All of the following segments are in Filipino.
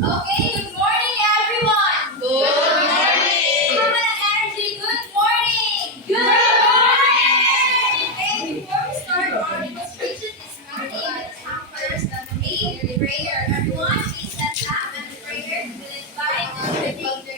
Okay, good morning everyone! Good morning! Come on, energy, good morning! Good morning! Okay, before we start our demonstration this morning, let's have first a prayer. Everyone, please stand up and prayer to invite the speaker.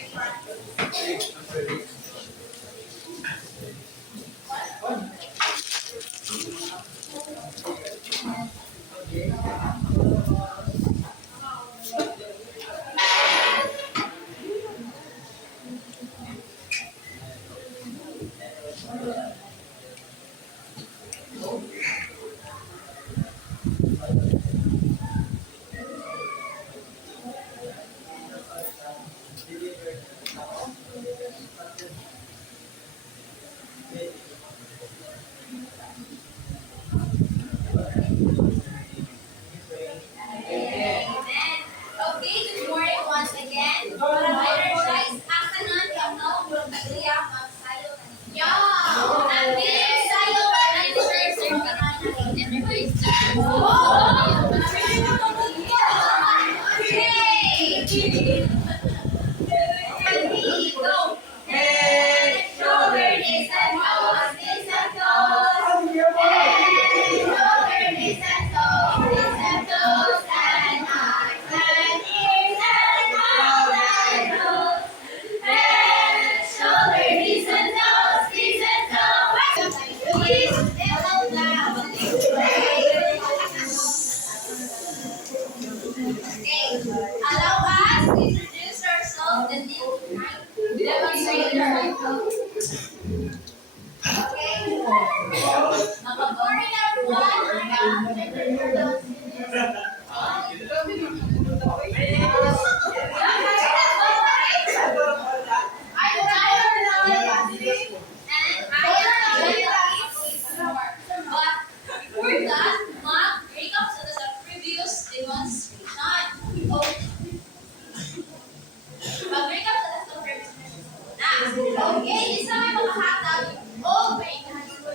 Amen. Okay, good morning once again. Para ma-energize ang tanan yung murag nagriya magsayo kanina. Yeah! Ang bilis sayo ka na sir para ma-energize. Okay! Go! Head, shoulder, knees and toes, knees and toes. Head, shoulder, knees and toes, knees and toes, and eyes and ears and mouth and nose. Head, shoulder, knees and toes, knees and toes. Please, settle down. Okay, allow us to introduce ourselves and demonstrate our okay. Good morning, everyone. Before that, mag-break up sa previous demonstration. Mag-break up sa previous demonstration. Okay, isa may makahatag. Okay.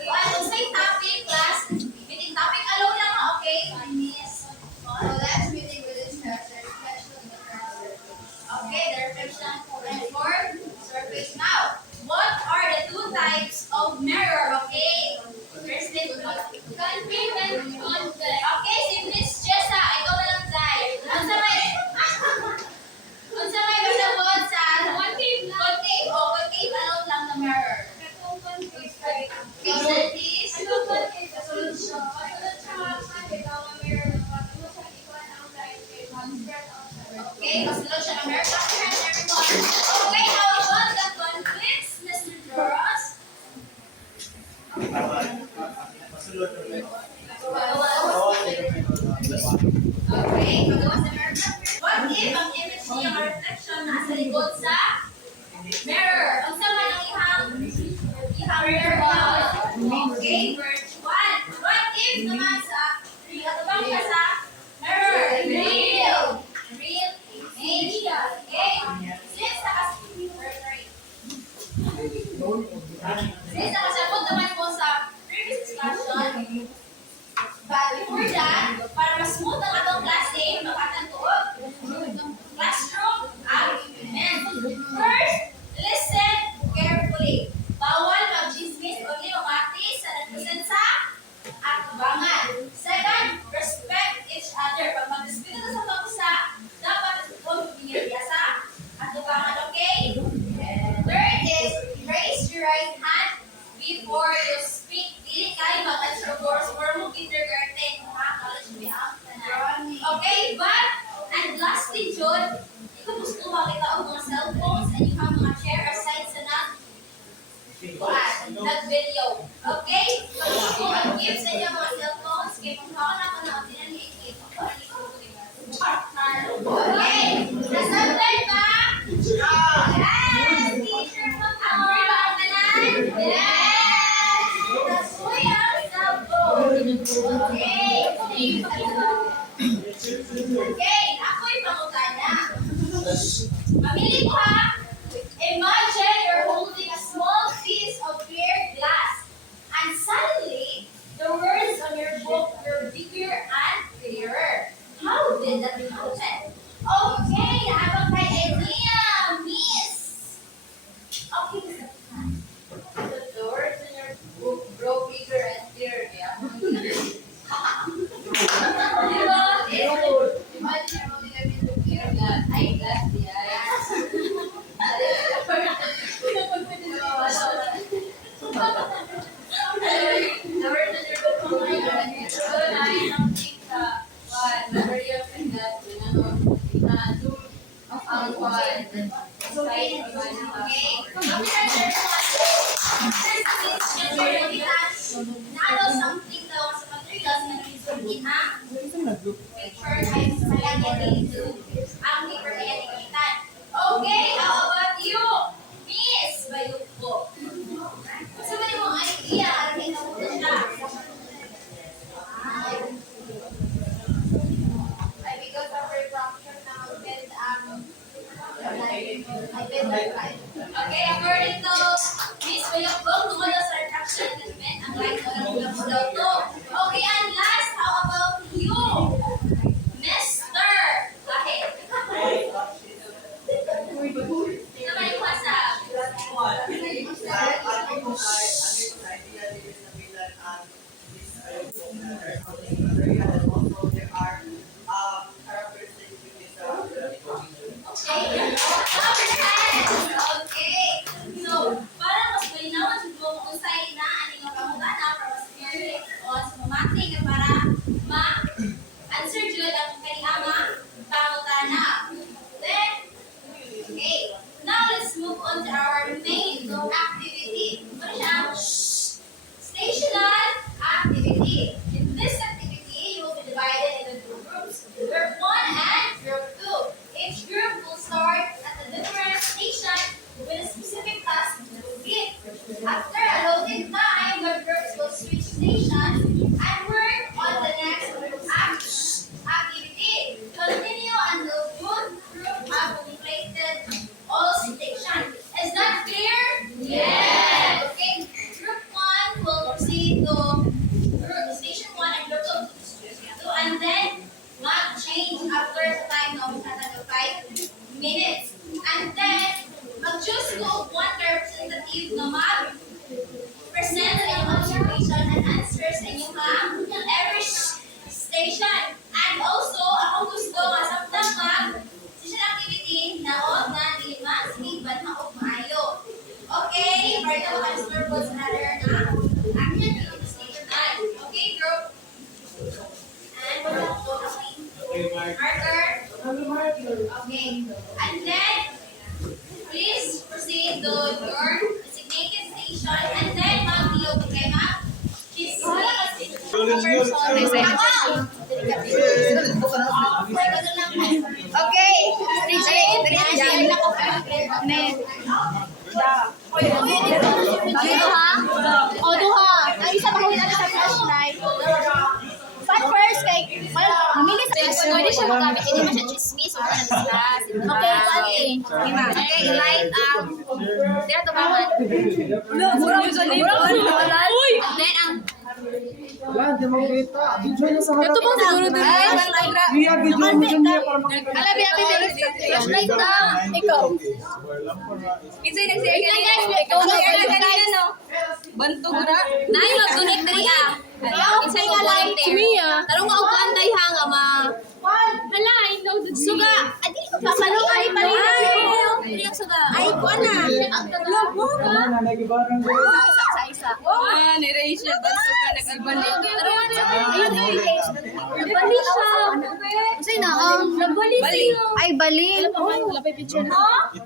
Ano sa topic, class? Meeting topic, alone lang ha, okay? So let's meeting with instructor, especially the current surface. Okay, the reflection and form surface. Now, what are the two types of mirror? Okay. First is concave and convex. Okay, si Miss Jessa, ikaw na lang tayo. Unsa may masabot sa concave o concave alone lang na mirror? Facilities. Okay, kasulod siya ng mirror. Okay, how about the convex, Mr. Doros? Okay, pagawa sa mirror. What if ang image niya o reflection nasa likod sa mirror? Ang sama ng ihang mirror wall. Okay, verse 1. What if naman sa atubang ka sa mirror? Real image. Okay? Since nakasabot naman po sa previous discussion, but before that, para mas smooth ang atong klase, makatantuog, classroom argument. First, listen carefully. Bawal mag-chismis o liwati sa nagpresent sa atubangan. Second, respect each other. Pag mag-respeto sa pag-usa, dapat huwag bumiyaya sa atubangan, okay? Third is, raise your right hand before you speak. Dili kayo mag-answer course or mo kindergarten, mga college may ang tanan. Okay, but, and lastly, Jud, ikaw gusto makita ang mga cellphones and you have mga chair aside sa nag-video. Okay? So, gusto mag-give sa inyo mga cellphones, kaya kung hawa na ko na, tinanigit ako, okay? Nasabtan ba? Yes! Teacher, mag-awar ba ang tanan? Yes! Nasuy ang cellphone. Okay? Okay, ako'y pangutana. Mamili ko ha. Imagine you're holding a small piece of clear glass and suddenly the words on your book were bigger and clearer. How did that happen? Okay, Ay, last year. Something daw sa materials na nagsusulit ang picture ay sayangin dito ang paper ay etikitan. Okay, how about you? Miss Bayuko. Gusto mo yung idea? Arahin na muna siya. Ay, because of refraction na mag-bend okay, according to Miss Bayuko, tumalo sa refraction element ang light oil daw to. Okay, and last, how about you? Mr. Bakit? Sama yung WhatsApp. Okay. So, para mas malinawan sa buong usay na aning mga pangutana para mas clear later on sa mamating na para ma-answer jud ang kaniama pangutana. Then, okay. Now, let's move on to our main activity. Ano siya? Stational activity. In this activity, you will be divided into two groups. Group 1 and Group 2. Each group will start at a different station with a specific task to complete. After allotted time, the groups will switch stations and work on the next activity. Continue until both groups have completed all stations. Is that clear? Yes. Okay. Group 1 will proceed to group station 1 and group 2 and then mag-change after the time na umatatag 5 minutes. And then, mag-choose to one representative na mag-present sa inyong observation and answers sa inyong every station. And also, ako gusto nga samtang mag-station activity na o na lima, sige, ba't maog maayo. Okay, para na maka-disturb po sa other na action yung station time. Okay, group? And marker. Okay. And then, please proceed to your designated station and then mag-diog kay ma'am. Okay. Duha. Ang isa pa kawin sa flashlight. But first, kay mamili sa pwede siya magamit, hindi mo siya chismis o discuss. Okay, okay, light dito to baman. Then ang ito bang siguro din? Flashlight daw. Ikaw. Kinsa nag-share kanina? Ikaw nag-share kanina, no? Bantog ra. Nay, mag-connect diri ah. Kinsa yung connect there? Tarong ako kaanday ha nga ma. Hala, I know the suga. Adi ko papalo ay palino. Dili ang suga. Ay ko na. Lobo ka. Isa. Ni Rachel banso ka nag-albani. Ayun Nabali siya. Kasi na nabali siya. Ay bali. Lapay picture na.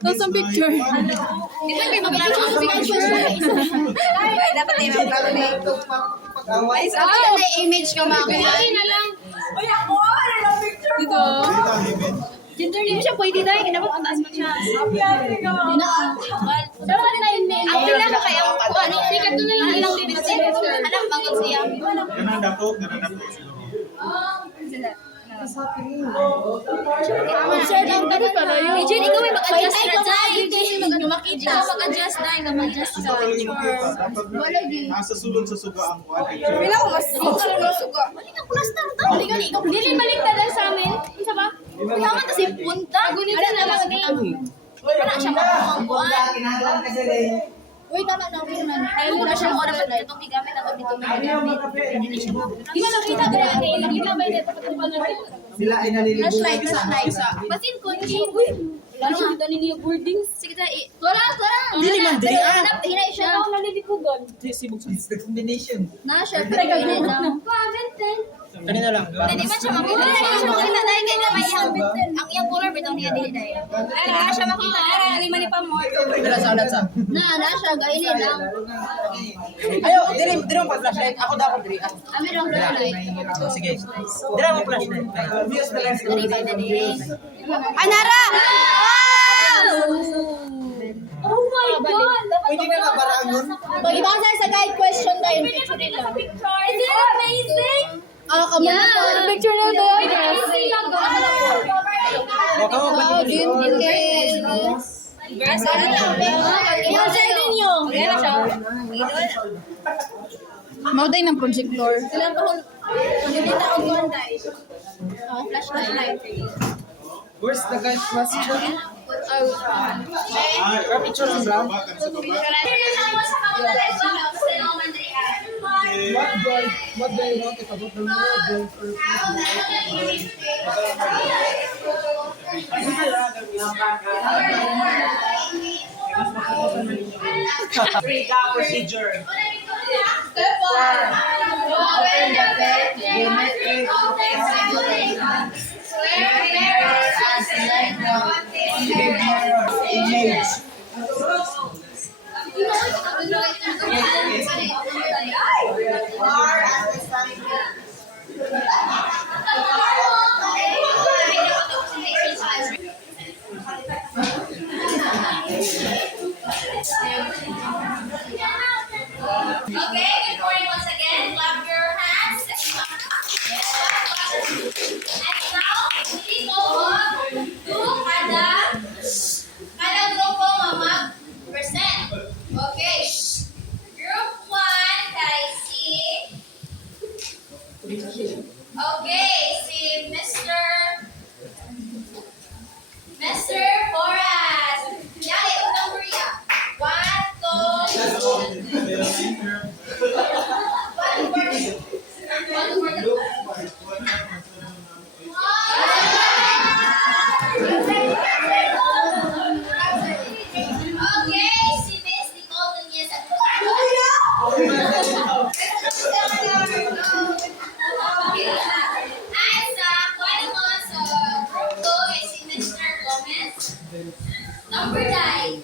Nasaan picture? Di ba kayo mag-alala sa picture? Dapat ay mag-alala. Ay, sabi na image ka makuha. Ay, na lang. Uy, ako! Ano lang picture dito? Gender, hindi mo siya pwede na. Hindi naman pataas mo siya. Hindi na. Pero ano na yun? Ang pinaka kaya ako. Ano? Pikat doon na lang ilang dito. Anak, bangon siya. Ganun na po siguro. Sir, ang gano'n pala yun. Jen, ikaw ay mag-adjust na dyan. Ikaw mag-adjust na. Ikaw mag-adjust sa picture. Nasa sulod sa suga ang kuha. Wala ko mas suga. Balik ang kulastar to. Dili baliktad sa amin. Isa ba? Kuyaman kasi punta. Gunita na lang. Wala siya makuha ang buwan. Uy, tama na ako na. Ay, muna siya mo dapat itong gigamit at itong gigamit. Di ba nakita ba yan? Nakita ba yan? Patungkol na rin. Sila ay naliligo. Flashlight. Basin ko, uy. Lalo siya dito niya boarding. Sige tayo. Tora. Dili man, dili ah. Hinay siya. Ako nalilikugan. It's the combination. Na, siya. Pero gawin na. Kanina lang. Hindi man siya makita. Hindi man siya makita dahil kaya may ang iyang color bitaw niya dili dahil. Ay, wala siya makita. Ay, lima ni pa more. Salat sa. Na siya. Gawin lang. Ayo, diri mo pa flashlight. Ako dapat diri. Amin ang flashlight. Sige. Diri mo flashlight. Anara! Oh my God! Pwede na kabarangon. Mag-ibasa sa guide question tayo. Picture nila. Is it amazing? Yeah. Picture nila doon. Wow, beautiful. Grass, ano na? I-share ninyo. Ayan siya. Mauday ng projector. Sila pa kung pagkakita ko doon tayo. Flashlight. Where's the guy's question? Picture lang lang. What do you want to about the world? Procedure. Step 1. Open the geometric square mirror and select the Image. Okay, good morning once again. Clap your hands. And now, we go on to kada grupo mag-present. Okay. Group 1, kay si... Okay, si Mr. Boras. Yali, unang Korea. 1, 2, Okay, si Miss Nicole Nunez at At sa kuwala mo sa group 2 ay si Mr. Gomez. Number 9.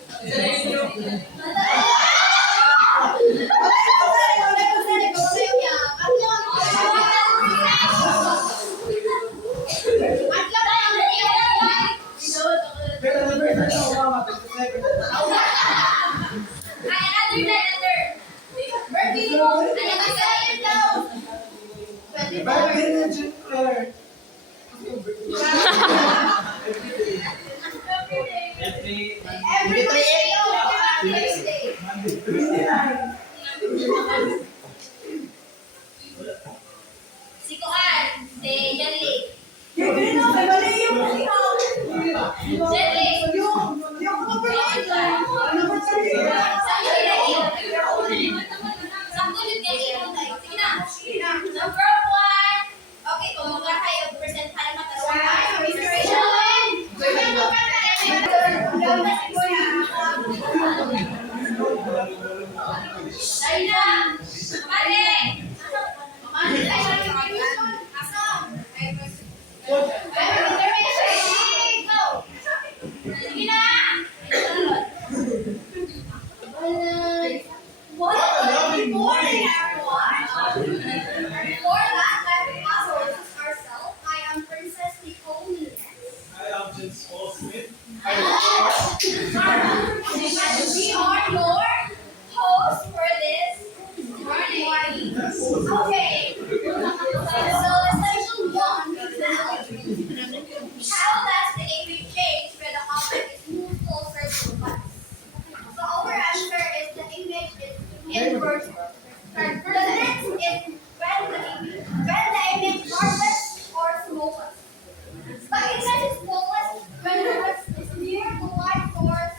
Si Kuan, si Jelly. Jelly. Number 1. Okay, kung kayo present tayo What a lovely morning, everyone! Before that, let me introduce ourselves. I am Princess Nicole Nunez. I am James Paul Smith. We are your hosts for this morning. Okay. So section 1 is now. How does the image change when the object is moved closer to the bus? So our answer is the image is inverted. The next is when the image is largest or smallest. The image is smallest when the bus is near the light source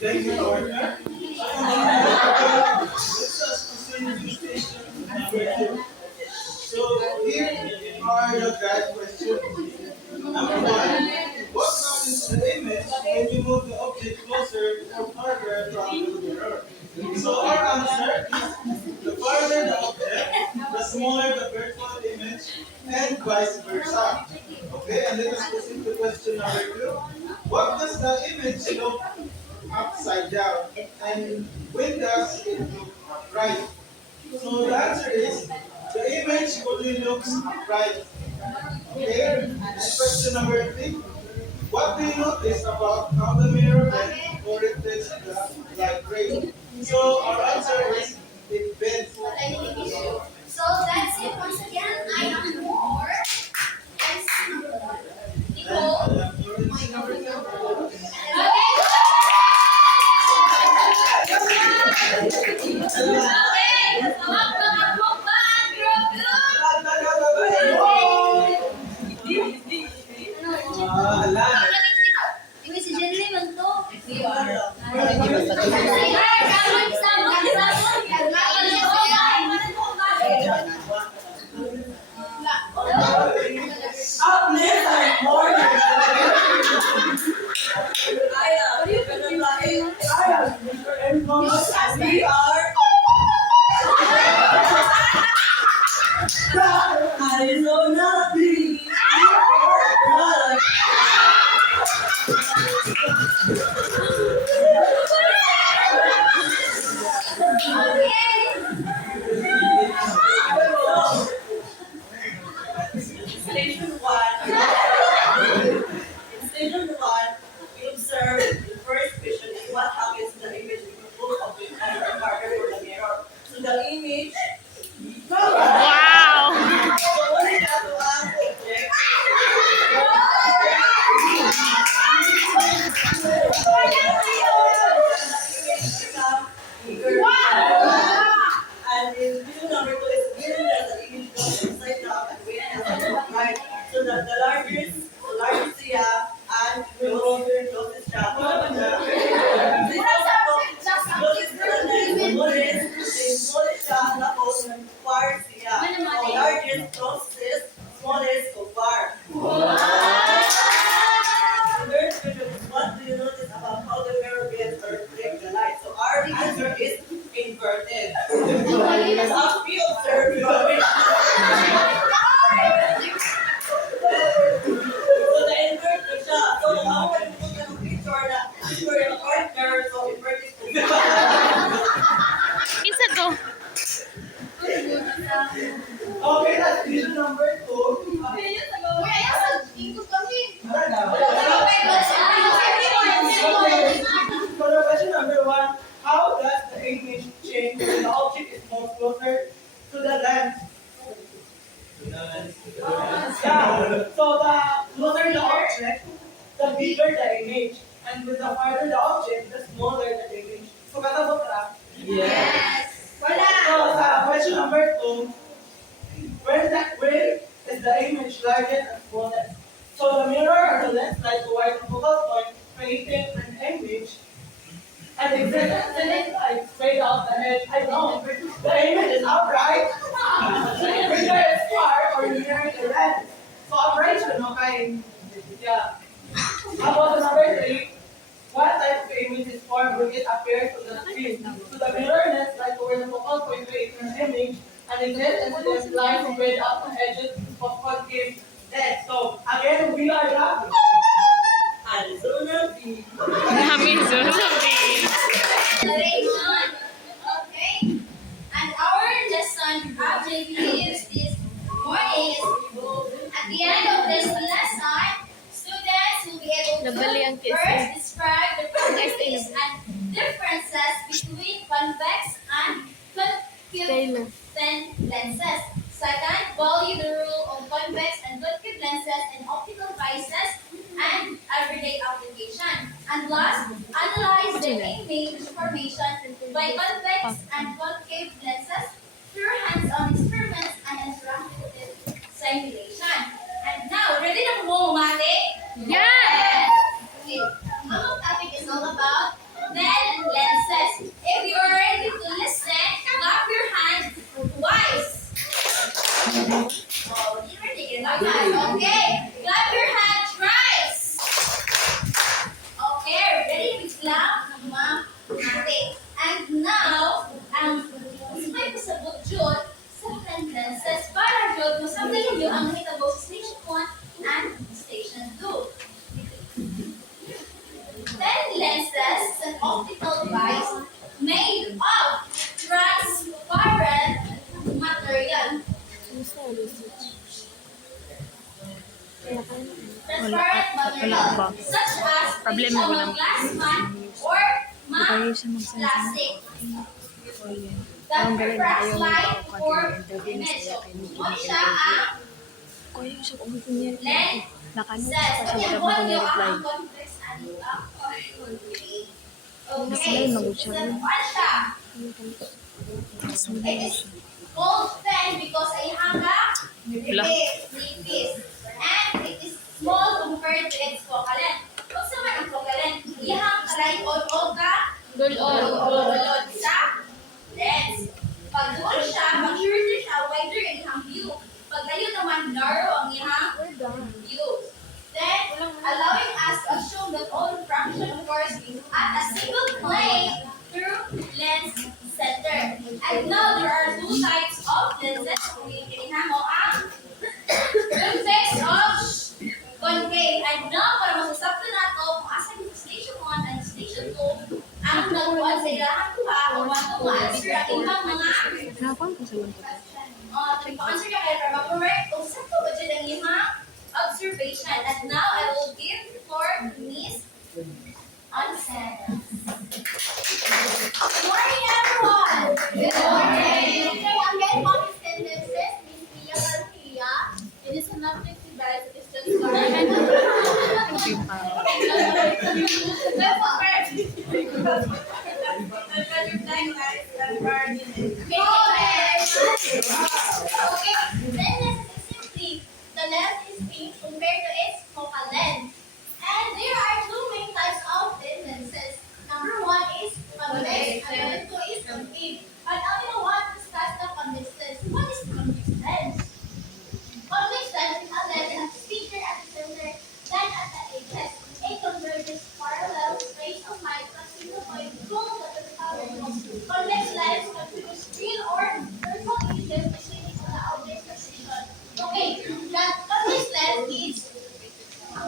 Thank you, partner. Let's just continue to station number 2. So here are the guide questions. Number 1, what happens to the image when you move the object closer or farther from the mirror? So our answer is the farther the object, the smaller the virtual image, and vice versa. Okay, and let us proceed to question number 2. What does the image look upside down? And when does it look upright? So the answer is the image only looks upright. Okay, and question number 3. What do you notice about how the mirror bends or reflects the light ray? So our answer is it bends. So that's it. Once again, I am more. Yes, number 1. Nicole. Okay. Mga kapag group 2. Ini si Jenny man to. We are Arizona Beach. Station 1. In Station 1, we observe the first question is what happens to the image if you move object and harder for the mirror. So the image. Wow! So what is that one object? And in view number 2 is given that the image goes upside down and weight has to go right. So that the largest Sia and the closest Shah. The smallest Shah and the far Sia. The largest, closest, smallest so far. The third question is what do you notice about how the mirror bends or reflects the light? So our answer is inverted. As we observe the image. So the inverted siya. So how can you put ng picture na for your partner so inverted ko. Isa to. Okay, that's question number 2. So the question number 1, how does the image change when the object is moved closer to the lens? Yeah. So the closer the object, the bigger the image. And with the farther the object, the smaller the image. So katabot ra? Yes. So question number 2, where is the image largest and smallest? So the mirror or the lens light provides a focal point, creating an image. And existing light straight off the head. I know the image is upright. Whether it's far or near the lens. So upright should know kind. Yeah. How about the number 3? What type of image is formed when it appears to the screen? So the mirror lens light provides a focal point, creating an image. And existing light spread up the edges of concave lens. So again, we are the Arizona Beach. Narration. Okay. And our lesson object is this morning is at the end of this lesson, students will be able Nabali ang to kiss. first describe the properties and differences between convex and concave lenses. Second, value the role of convex and concave lenses in optical devices and everyday application. And last, analyze the image formation by convex and concave lenses through hands-on experiments and interactive simulation. And now, ready na po mo, Mate? Yeah! Okay. Our topic is all about lens Problema ko lang. Glass mat or matte plastic. That refracts light or image. Ano siya ang lens? Says, okay, what yung ang complex ano? Okay, so ano siya? It is called pen because ay hanga nipis. And it is small compared to its focal length. Kung sa man ang focal length, ihang karay o ka dulon sa lens. Pag duol siya, pag shorter siya, wider ang ihang view. Pag layo naman, narrow ang ihang view. Then, allowing us to assume that all refraction occurs at a single plane through lens center. And now there are two types of lenses. Kinihan mo ang convex of concave. And now, para masasabto na ito, kung asa yung station 1 and station 2, ang nagpuan sa ilahan ko ha, kung ano mo answer ang ibang mga answer ka kayo para ma-correct kung saan ko ba dyan ang imang observation. And now, I will give the floor to Miss Onsen. Good morning, everyone! Good morning! Okay, again, Mommy's tendencies, Miss Pia Garcia. It is not like you guys, it is just Okay, then simply, the lens is pink compared to its focal length. And there are two main types of lenses. Number one is convex, and number two is concave. But I don't want to discuss the convex lens. What is convex lens? Convex lens is a lens that has speaker at the center, then at the edges. It converges parallel rays of light from single point close to the power. Convex lens can produce real or virtual images depending on the object's position. Okay, the convex lens is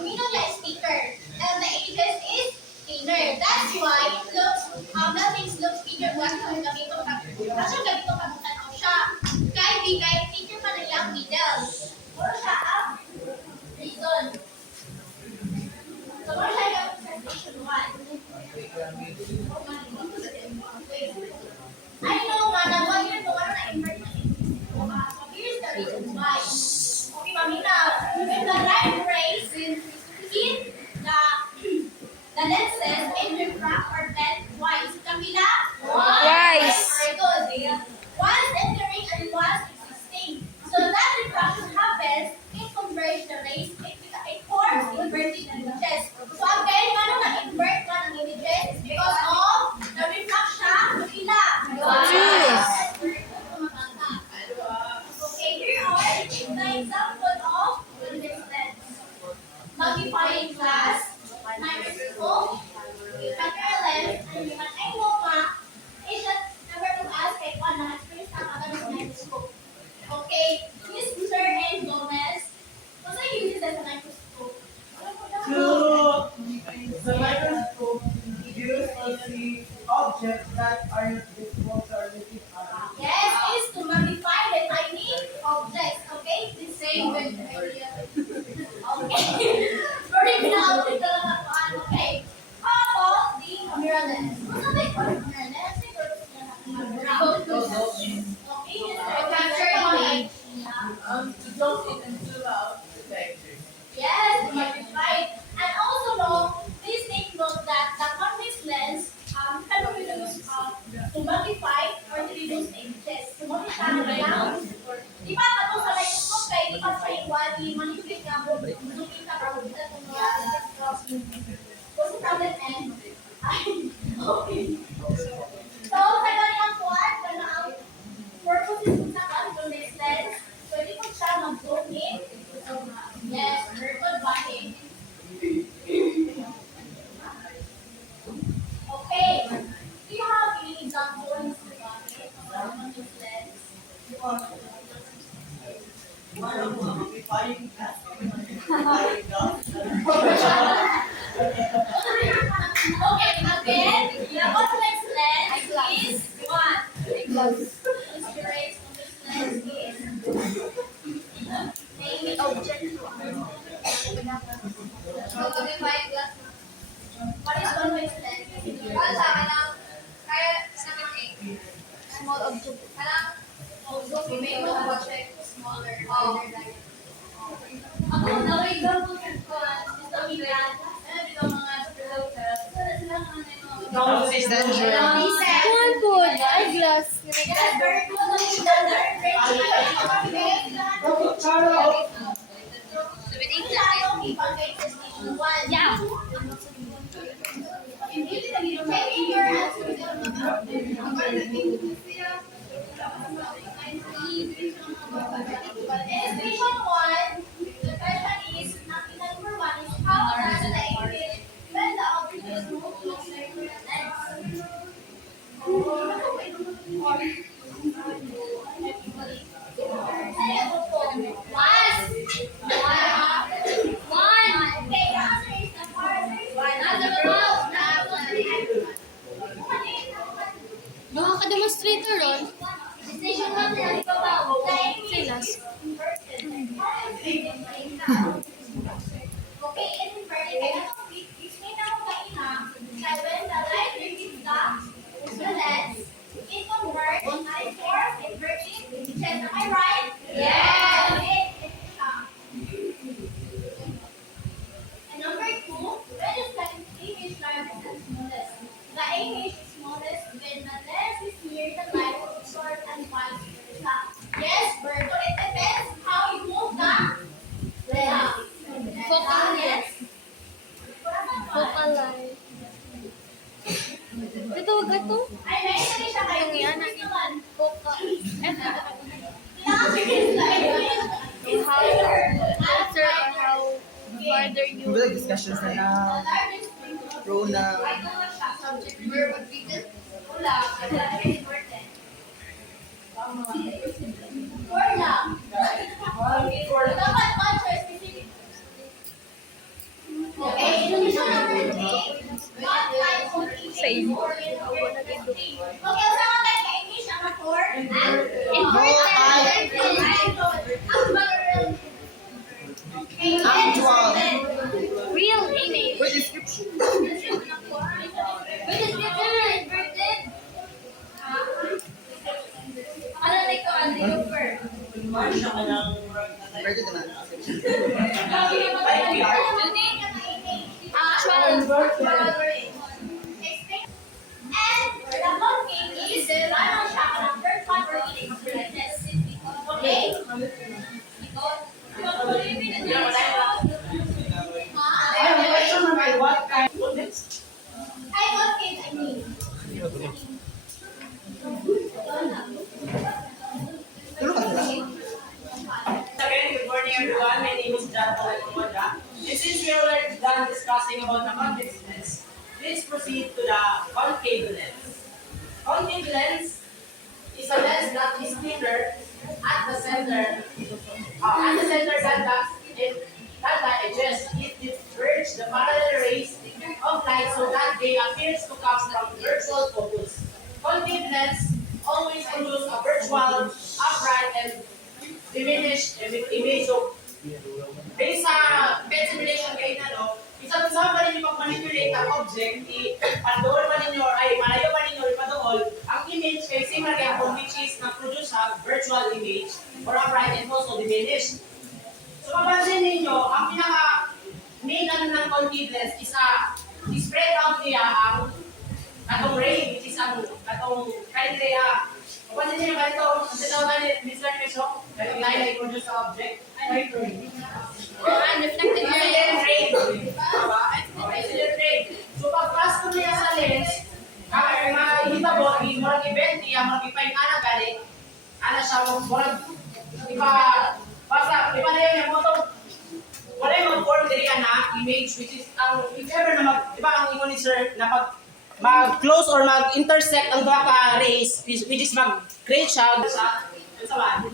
niya speaker, and the edges is thinner. That's why it looks, the things look bigger kung ang gamito kabutan o siya. Kaya thinner pa na yung middle. Puro siya ang reason. So, puro siya yung station 1. I know nga na 1 year to na-invert na so, here's the reason why. Okay, paminaw. When the light rays hit the lenses, it refract or bend twice. Kapila? Twice. Very good. Once entering and once existing. So that refraction happens, it converges the rays, it forms inverted images. So again, paano na-invert ka ng images? Because of the refraction, kapila? Twice. Okay, here are the example of convex lens. Magnifying glass, microscope, contact lens, and yung ay mo pa, is that never to ask kay Juan na experience na kagano sa microscope. Okay, Miss Sir and Gomez, what's the use of the microscope? The microscope views or see objects that are not visible to our naked eye. Yes, is to magnify the tiny objects. Okay, the same with the idea. Okay, very good. Okay, how about the camera lens? What's the big one? Camera lens. Okay, capture image. To don't it and to loud detector. Yes, magnify. And also, no, please take note that the convex lens can be used to magnify or to reduce the images. To magnify lang. Di ba katong sa microscope kay di pa sa iwan, di manipulate ka mo, zooming ka para makita itong mga what's the problem and okay. So, sa ganyan po at ang purpose is sa convex lens. Pwede po siya mag-zoom in. Yes, very good button. Okay. Do you have any examples of convex lens? Magnifying glass. Okay, again, the convex lens is what? Is convex lens is name it object. Magnifying glass. Kuhan po, eyeglass. Yes, very good. Standard range. Yeah. Checking your answers. Station 1, the question is, number 1 is how does the English when the object is moved closer to the lens? Mga ka-demonstrator ron. Station 1 na ito ba? Silas. Okay, and in further, explain ako kanina that when the light reaches the lens, it converts I form inverting. Am I right? Yes. Okay. And number 2, when is the image largest and smallest? The image is smallest when the lens is near the light, short and wide. Yes, Virgo, it depends how you move the lens. Focal. Yes. Focal light. Ito, gato. Ay, may isa rin siya kayo. Yan, naman. Focal. It's How answer or how farther you... Kumbaga discussions na na pro na subject verb agreement. Wala. Wala. Important. Four lang. Dapat one choice specific. Okay, issue number 3. Not like Same. Okay, wala ka tayo ka-English ang 4. actual Real image. with description. Ano na ito? Ano yung verb? Pwede naman. And the working is ano siya ng verb one or experiences. Okay? I got it, I mean. Tulog ka sila. Again, good morning everyone. My name is John Paul. And since we are already done discussing about the convex lens, let's proceed to the concave lens. Concave lens is a lens that is thinner at the center. Than the edges. It diverges the parallel rays of light so that they appear to come from virtual focus. Concave lens always produce a virtual, upright, and diminished image. So, based sa bed simulation kayo na, no, isang pa rin yung pag-manipulate ang object, ipadool pa ninyo, ay malayo pa ninyo, ipadool, ang image kay similar kay Apple, which is na-produce a virtual image or upright and also diminished. So, mapansin ninyo, ang pinaka-main ng concave lens is spread out niya ang katong ray, which is ang katong kind ray. Mapansin ninyo ganito, ang tinawag ni Mr. Meso, ganito line na i-produce sa object. Reflected Ray. So pag-pass ko niya sa lens, makikita mo, murag event niya, murag ipahinga na galing, ano siya, murag, basta, na yun yung motong, wala yung mag-form diri na image, which is, if ever na ang ingon ni sir, na pag mag-close or mag-intersect ang dua ka rays, which is mag-create siya, sa one,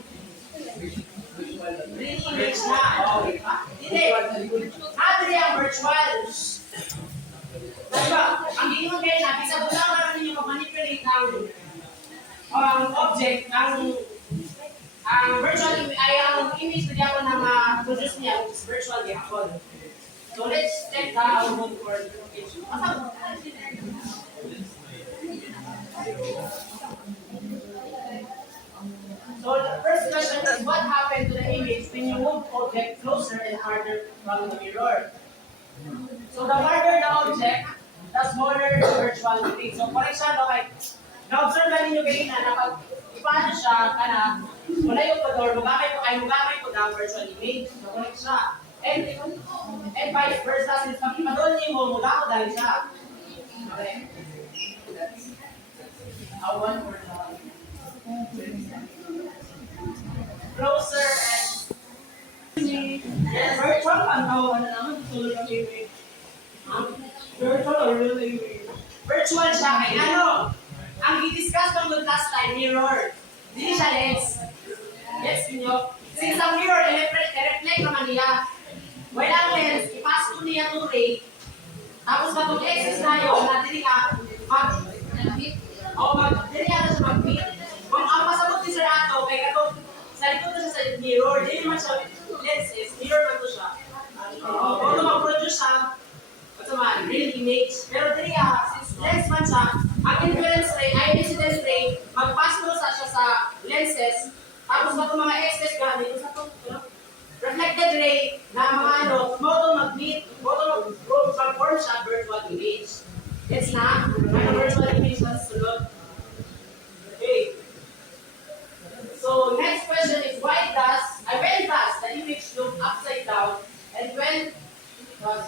real image na. Hindi. Diri ang virtual. Diba? Ang gingon kayo na, bisa kung saan naman ninyo mag-manipulate ang object, ang virtual ay ang image na diyan na ma-produce niya, which is virtual diapol. So let's check the output for image. So the first question is, what happened to the image when you move object closer and farther from the mirror? So the farther the object, the the smaller the virtual image. So, for example, okay, na-observe na ninyo kayo na pag ipaano siya, kana, mula yung pag-or, mugamay ko ng virtual image. So, connect siya. And vice versa, since pag ipadol niyo mo, mula ko dahil siya. Okay? One more time. Closer and yes, virtual pantawa na naman tulad ng image. Virtual or real image? Virtual siya kay ano? Ang i-discuss ko ng last time, mirror. Hindi siya lens. Yes, niyo. Since ang mirror, i-reflect naman niya. While ang lens, ipass ko niya itong ray. Tapos matong excess na yun, na dili ka dili ka na siya mag-beat. Kung ang pasabot ni Sir Ato, kay kato, sa likod na siya sa mirror, dili man siya lenses, mirror man to siya. Kung ito mag-produce siya, what's naman, real image. Pero dili ka, since lens man siya, ang incidence ray, incidence ray, mag-pass through sa siya sa lenses, tapos matong mga excess gamit, sa itong reflected ray na mga ano, moto mag-meet, moto mag-form siya virtual image. It's not, may virtual image na sunod. Okay. So, next question is when does the image look upside down and when does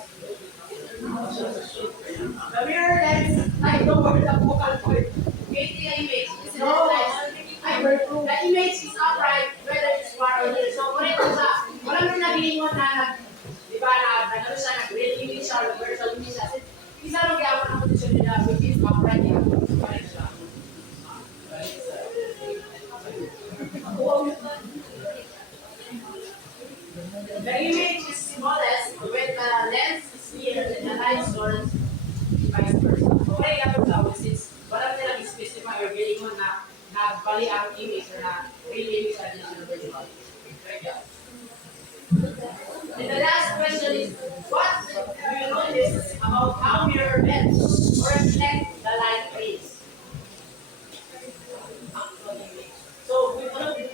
the mirror lens like toward the focal point? Creating an image is the image is upright whether it's far or near. So, correct siya. Walang may nagilingon na di ba, ano siya, nag-real image siya, virtual image siya. Isa lang kaya ako ng posisyon nila, which is upright niya. Correct siya. The image is smallest when the lens is near and the light source vice versa. So, kaya kapag tawag, since walang nilang specify or gilingon na bali ang image or na real image additional virtual. Right, yeah. And the last question is, what do you notice about how mirror bends or reflect the light rays? So, we want to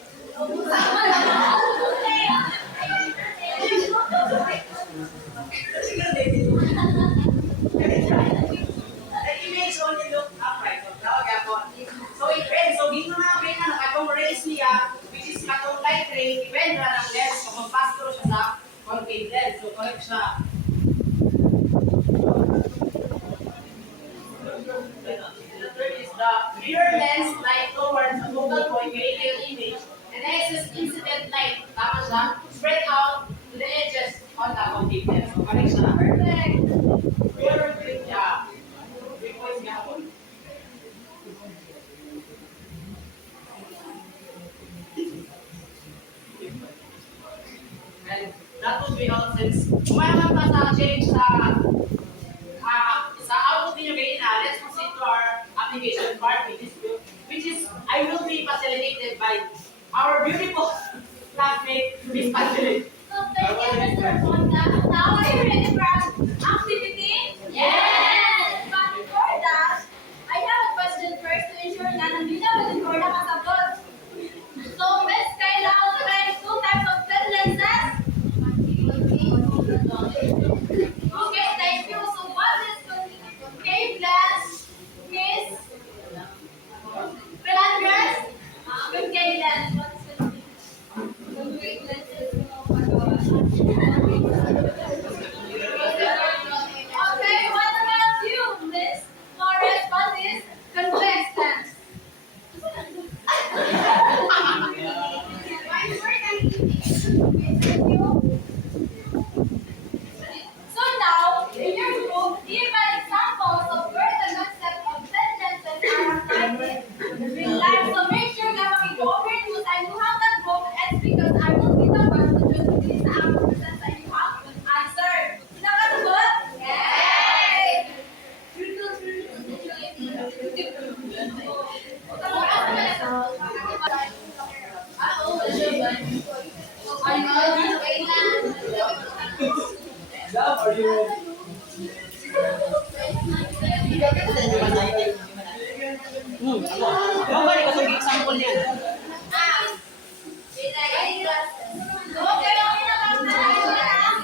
the image only look upright. So, it bends. So, dito na ang nakatong rays niya, which is katong light ray, i-bend na ng lens. So, mag-pass through siya sa concave lens. So, correct siya. The third is the mirror lens light towards the focal point, creating an image, and the excess incident light, tama siya, spread out to the edges on the concave lens. So, correct siya. Perfect! Perfect, yeah. 3 points gahapon. And that would be all since umayaman pa sa change sa output ninyo kayo na, let's proceed to our application part which is I will be facilitated by our beautiful classmate, Miss Patrick. So, thank you, Mr. Fonda. Now, are you ready for our activity? Yes! But before that, I have a question first to ensure na nandito na din for nakasagot. So, Miss Kayla also has 2 types of pen lenses. Okay, thank you. So, what is concave lens? Miss Philandres? Concave lens. What is concave lens? Okay, what about you, Miss Flores? What is convex lens? So now, in your group, give an examples of where the concept of pen lenses are applied in real life. So make sure na mag-over news and you have that group. It's because I will be the one to just release the answers that you have answered. Nakatagot? Yay! Love, are you ready? Balik ko sa example niya. Okay, okay na lang. Okay na lang.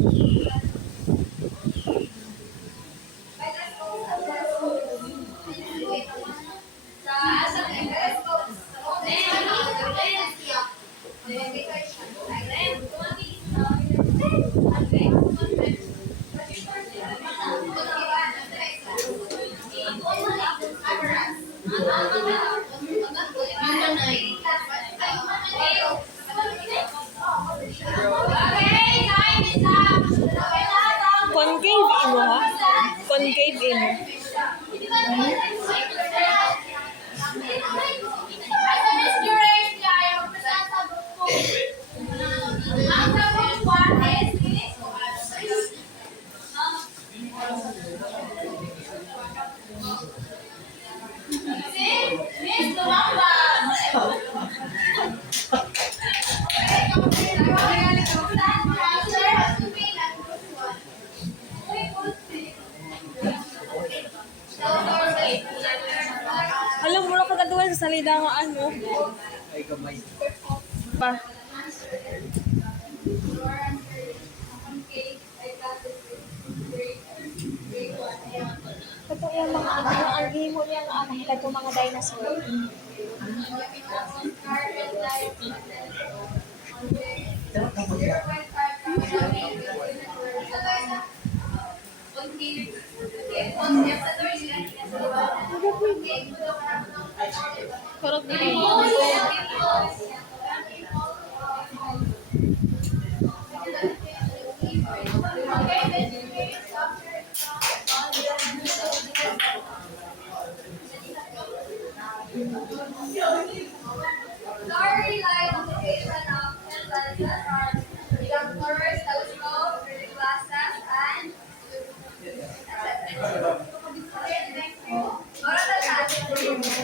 Okay, time is up. Concave imo ha? Concave imo. Miss Lumamba. Alam mo na kagaduhan sa salida nga ano. Ay, gamay. Pa. Ito yung mga ano, ang himo niya nga ano, ito mga dinosaur. Kurog Story line application of sentences are jumpers, telescope, reading glasses, and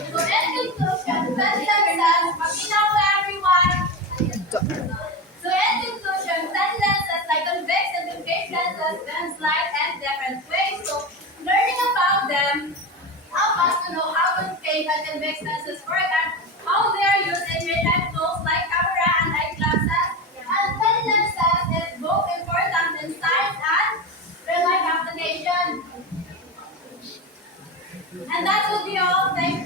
so in conclusion, sentences, makinaw to everyone. So in conclusion, sentences like convex and concave sentences bend, slide, and different ways. So learning about them help us to know how concave and convex sentences work and how they are used in real-life tools like camera and eyeglasses. And sentences is both important in science and real-life application. And that will be all. Thank you.